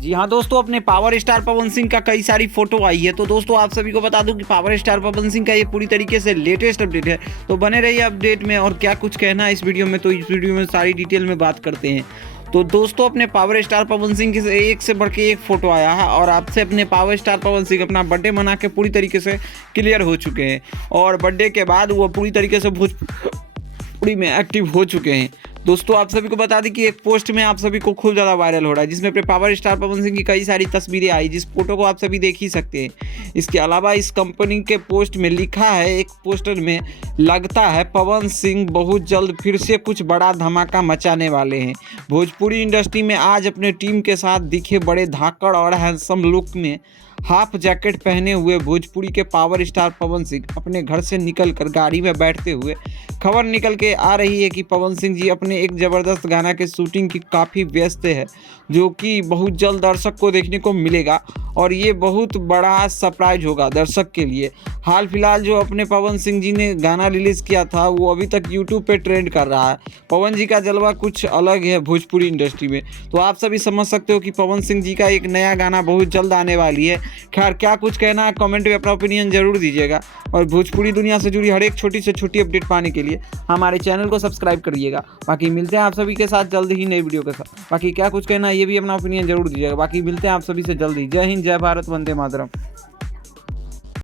जी हाँ दोस्तों, अपने पावर स्टार पवन सिंह का कई सारी फोटो आई है। तो दोस्तों आप सभी को बता दूं कि पावर स्टार पवन सिंह का ये पूरी तरीके से लेटेस्ट अपडेट है। तो बने रहिए अपडेट में। और क्या कुछ कहना है इस वीडियो में, तो इस वीडियो में सारी डिटेल में बात करते हैं। तो दोस्तों अपने पावर स्टार पवन सिंह की एक से बढ़ के एक फोटो आया है और आपसे अपने पावर स्टार पवन सिंह अपना बर्थडे मना के पूरी तरीके से क्लियर हो चुके हैं। और बर्थडे के बाद वो पूरी तरीके से भोजपुरी में एक्टिव हो चुके हैं। दोस्तों आप सभी को बता दें कि एक पोस्ट में आप सभी को खूब ज़्यादा वायरल हो रहा है, जिसमें अपने पावर स्टार पवन सिंह की कई सारी तस्वीरें आई, जिस फोटो को आप सभी देख ही सकते हैं। इसके अलावा इस कंपनी के पोस्ट में लिखा है, एक पोस्टर में, लगता है पवन सिंह बहुत जल्द फिर से कुछ बड़ा धमाका मचाने वाले हैं। भोजपुरी इंडस्ट्री में आज अपने टीम के साथ दिखे बड़े धाकड़ और हैंडसम लुक में हाफ जैकेट पहने हुए भोजपुरी के पावर स्टार पवन सिंह अपने घर से निकलकर गाड़ी में बैठते हुए खबर निकल के आ रही है कि पवन सिंह जी अपने एक ज़बरदस्त गाना के शूटिंग की काफ़ी व्यस्त है, जो कि बहुत जल्द दर्शक को देखने को मिलेगा। और ये बहुत बड़ा सरप्राइज होगा दर्शक के लिए। हाल फिलहाल जो अपने पवन सिंह जी ने गाना रिलीज़ किया था, वो अभी तक यूट्यूब पे ट्रेंड कर रहा है। पवन जी का जलवा कुछ अलग है भोजपुरी इंडस्ट्री में। तो आप सभी समझ सकते हो कि पवन सिंह जी का एक नया गाना बहुत जल्द आने वाली है। खैर क्या कुछ कहना है कमेंट में अपना ओपिनियन जरूर दीजिएगा। और भोजपुरी दुनिया से जुड़ी हर एक छोटी से छोटी अपडेट पाने के लिए हमारे चैनल को सब्सक्राइब करिएगा। बाकी मिलते हैं आप सभी के साथ जल्द ही नई वीडियो के साथ। बाकी क्या कुछ कहना है ये भी अपना ओपिनियन जरूर दीजिएगा। बाकी मिलते हैं आप सभी से जल्द ही। जय हिंद, जय भारत, वंदे मातरम।